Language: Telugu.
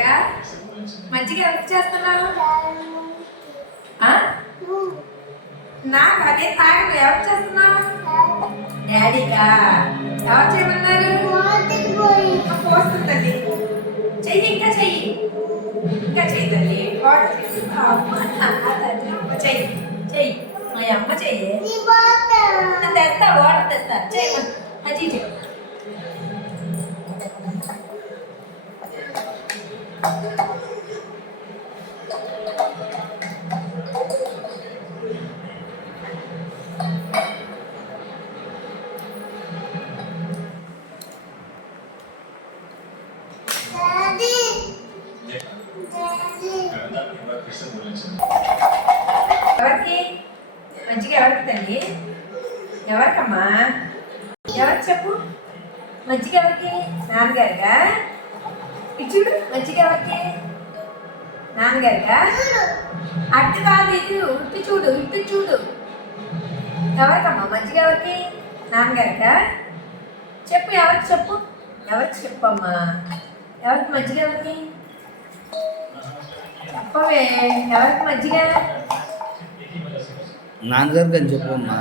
నాన్నగారిగా మజ్జిగ ఎవరికి చేస్తున్నావు? నాకు అదే తాగను. ఎవరు చేస్తున్నావు? డాడీగా. ఎవరు చేయమన్నారు? పోస్తుంది తల్లి. చెయ్యి, ఇంకా చెయ్యి, ఇంకా చెయ్యి తల్లి. వాటర్ చెయ్యి, చెయ్యి. మా అమ్మ చెయ్యి. తెస్తా, వాటర్ తెస్తా. చెయ్యి మజ్జిగ చెయ్యి. ఎవరికి మజ్జిగ? ఎవరికి తల్లి? ఎవరికమ్మా? ఎవరికి చెప్పు? మజ్జిగ ఎవరికి? నాన్నగారిగా. ఇచ్చుడు మజ్జిగ ఎవరికి? నాన్నగారిగా. అట్టు కాదు, ఇటు ఇటు చూడు, ఇటు చూడు. ఎవరికమ్మా మజ్జిగ? ఎవరికి? నాన్నగారిగా. చెప్పు, ఎవరికి చెప్పు? ఎవరికి చెప్పమ్మా? ఎవరికి మజ్జిగ? ఎవరికి చెప్పవే? ఎవరికి మజ్జిగ? నాన్నగారికి అని చెప్పమ్మా.